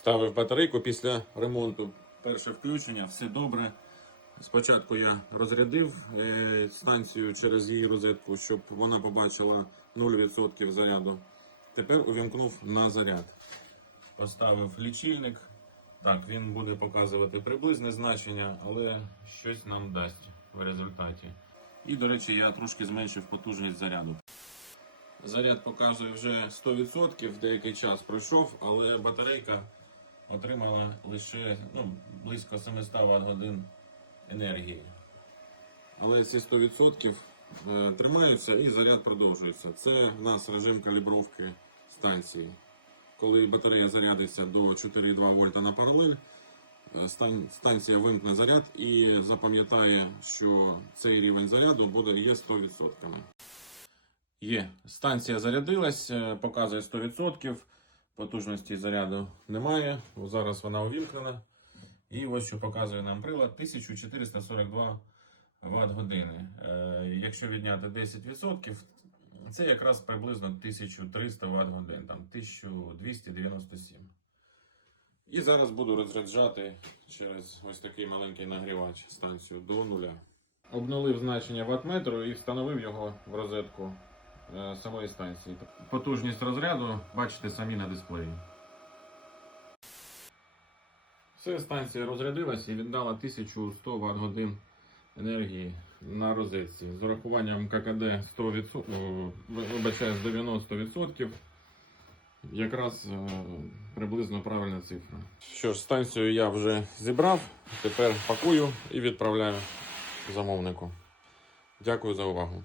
Ставив батарейку після ремонту. Перше включення, все добре. Спочатку я розрядив е, станцію через її розетку, щоб вона побачила 0% заряду. Тепер увімкнув на заряд. Поставив лічильник. Так, він буде показувати приблизне значення, але щось нам дасть в результаті. І, до речі, я трошки зменшив потужність заряду. Заряд показує вже 100%, деякий час пройшов, але батарейка отримала лише ну, близько 700 Вт годин енергії. Але ці 100% е, тримаються і заряд продовжується. Це в нас режим калібровки станції. Коли батарея зарядиться до 4,2 вольта на паралель, е, стан- станція вимкне заряд і запам'ятає, що цей рівень заряду буде є 100%. Є. Станція зарядилась, е, показує 100%. Потужності заряду немає. Зараз вона увімкнена. І ось що показує нам прилад 1442 Вт години. Якщо відняти 10%, це якраз приблизно 1300 Вт годин, там 1297. І зараз буду розряджати через ось такий маленький нагрівач станцію до нуля. Обнулив значення ваттметру і встановив його в розетку самої станції. Потужність розряду бачите самі на дисплеї. Все, станція розрядилась і віддала 1100 Вт годин енергії на розетці. З урахуванням ККД 100%, о, вибачаю, з 90%. Якраз е, приблизно правильна цифра. Що ж, станцію я вже зібрав. Тепер пакую і відправляю замовнику. Дякую за увагу.